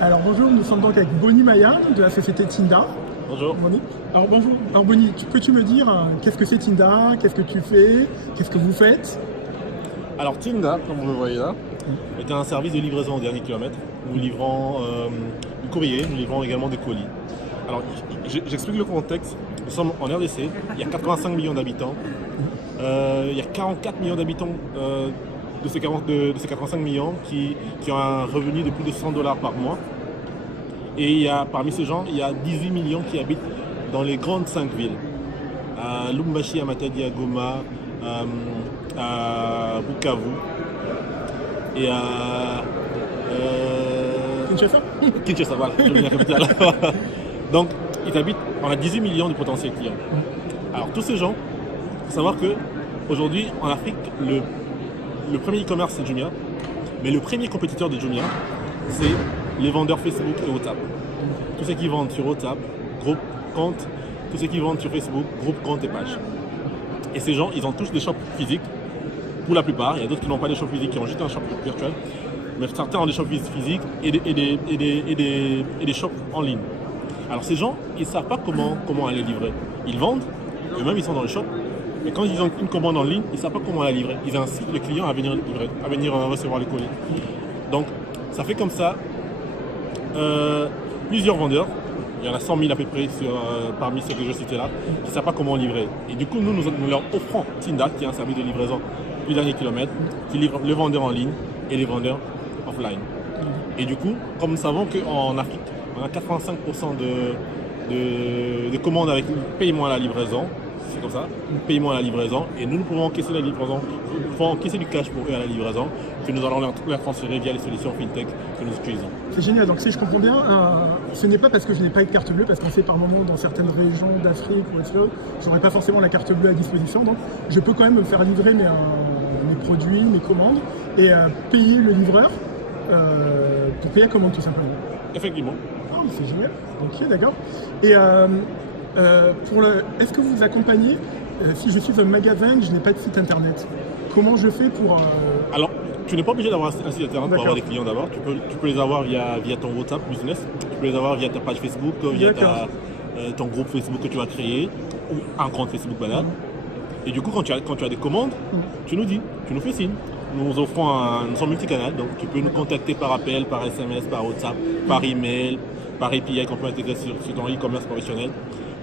Alors bonjour, nous sommes donc avec Bonnie Maya de la société Tinda. Bonjour. Bonnie. Alors bonjour. Alors Bonnie, peux-tu me dire qu'est-ce que c'est Tinda, qu'est-ce que tu fais, qu'est-ce que vous faites? Alors Tinda, comme vous le voyez là, est un service de livraison au dernier kilomètre. Nous livrons du courrier, nous livrons également des colis. Alors j'explique le contexte. Nous sommes en RDC, il y a 85 millions d'habitants. Il y a 44 millions d'habitants de ces 85 millions qui ont un revenu de plus de $100 par mois. Et parmi ces gens, il y a 18 millions qui habitent dans les grandes 5 villes. À Lubumbashi, à Matadi, à Goma, à Bukavu et à Kinshasa. Kinshasa, voilà, la capitale. Donc, on a 18 millions de potentiels clients. Alors, tous ces gens, il faut savoir qu'aujourd'hui, en Afrique, le premier e-commerce, c'est Jumia. Mais le premier compétiteur de Jumia, c'est les vendeurs Facebook et WhatsApp. Tous ceux qui vendent sur WhatsApp, groupe, compte, tous ceux qui vendent sur Facebook, groupe, compte et page. Et ces gens, ils ont tous des shops physiques, pour la plupart. Il y a d'autres qui n'ont pas des shops physiques, qui ont juste un shop virtuel. Mais certains ont des shops physiques et des shops en ligne. Alors ces gens, ils ne savent pas comment aller livrer. Ils vendent, eux-mêmes ils sont dans le shop, mais quand ils ont une commande en ligne, ils ne savent pas comment la livrer. Ils incitent le client à venir livrer, à venir recevoir le colis. Donc ça fait comme ça plusieurs vendeurs. Il y en a 100 000 à peu près parmi ceux que je citais là, qui ne savent pas comment livrer. Et du coup, nous leur offrons Tinda, qui est un service de livraison du dernier kilomètre, qui livre les vendeurs en ligne et les vendeurs offline. Et du coup, comme nous savons qu'en Afrique, on a 85% de commandes avec paiement à la livraison, c'est comme ça, paiement à la livraison, et nous pouvons encaisser la livraison, nous pouvons encaisser du cash pour eux à la livraison, que nous allons leur transférer via les solutions FinTech que nous utilisons. C'est génial, donc si je comprends bien, ce n'est pas parce que je n'ai pas de carte bleue, parce qu'on sait par moment dans certaines régions d'Afrique ou autre chose, je n'aurai pas forcément la carte bleue à disposition, donc je peux quand même me faire livrer mes produits, mes commandes, et payer le livreur pour payer la commande tout simplement. Effectivement. Ah, c'est génial, ok d'accord. Et est-ce que vous accompagnez, si je suis un magasin et que je n'ai pas de site internet, comment je fais pour... Alors, tu n'es pas obligé d'avoir un site internet pour avoir des clients d'abord. Tu peux les avoir via ton WhatsApp Business, tu peux les avoir via ta page Facebook, via ton groupe Facebook que tu vas créer, ou un compte Facebook banal. Et du coup, quand tu as des commandes, tu nous dis, tu nous fais signe. Nous sommes multicanal, donc tu peux nous contacter par appel, par SMS, par WhatsApp, par email, par API qu'on peut intégrer sur ton e-commerce professionnel.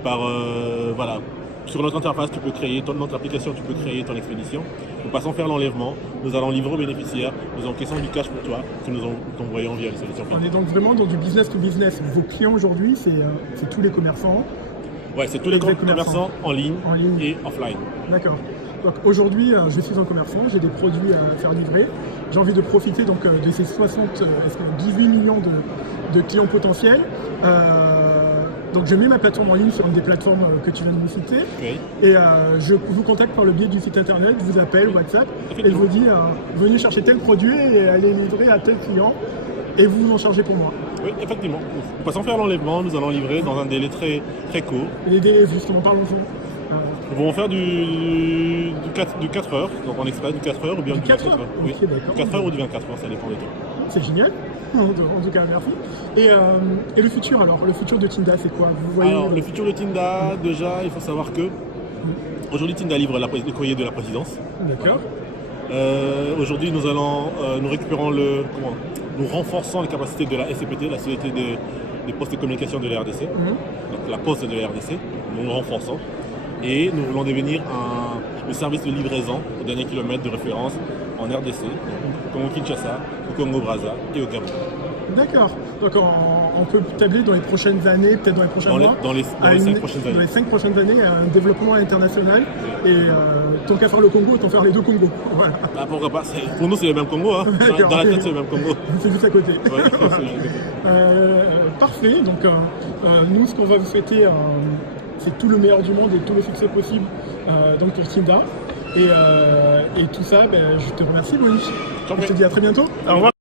Voilà. Sur notre interface, tu peux créer notre application, tu peux créer ton expédition. Nous passons faire l'enlèvement, nous allons livrer aux bénéficiaires, nous encaissons du cash pour toi que nous t'envoyons via les solutions. On est donc vraiment dans du business to business. Vos clients aujourd'hui, c'est tous les commerçants. Ouais, c'est tous les grands commerçants en ligne et offline. D'accord. Donc aujourd'hui, je suis un commerçant, j'ai des produits à faire livrer. J'ai envie de profiter donc de ces 18 millions de clients potentiels. Donc je mets ma plateforme en ligne sur une des plateformes que tu viens de me citer. Oui. Et je vous contacte par le biais du site internet, je vous appelle, WhatsApp, et je vous dis venez chercher tel produit et allez livrer à tel client. Et vous en chargez pour moi. Oui, effectivement. Nous passons faire l'enlèvement, nous allons livrer dans un délai très, très court. Et les délais, justement, parlons-en. Nous allons faire du 4 heures, donc en express du 4 heures ou bien du 4 heures. Oui, Okay, d'accord. 4 heures ou du 24 heures, ça dépend de toi. C'est génial. En tout cas, merci. Et le futur alors? Le futur de Tinda, c'est quoi? Vous voyez, alors, le futur de Tinda, déjà, il faut savoir que aujourd'hui, Tinda livre le courrier de la présidence. D'accord. Aujourd'hui, nous récupérons nous renforçons les capacités de la SCPT, la Société des postes de communication de la RDC, donc la poste de la RDC, nous renforçons. Et nous voulons devenir le service de livraison au dernier kilomètre de référence en RDC, au Congo-Kinshasa, au Congo-Brazza et au Gabon. D'accord. Donc on peut tabler dans les prochaines années, peut-être dans les prochains mois, dans les 5 prochaines années. Dans les 5 prochaines années, un développement international. Et tant qu'à faire le Congo, autant faire les deux Congos. Voilà. Ah, pourquoi pas? Pour nous, c'est le même Congo. Hein. Dans la tête, c'est le même Congo. C'est juste à côté. Ouais, c'est juste à côté. Parfait. Donc nous, ce qu'on va vous souhaiter, c'est tout le meilleur du monde et tous les succès possibles donc pour Tinda. Et tout ça, je te remercie, Bonnie. Je te dis à très bientôt. Au revoir.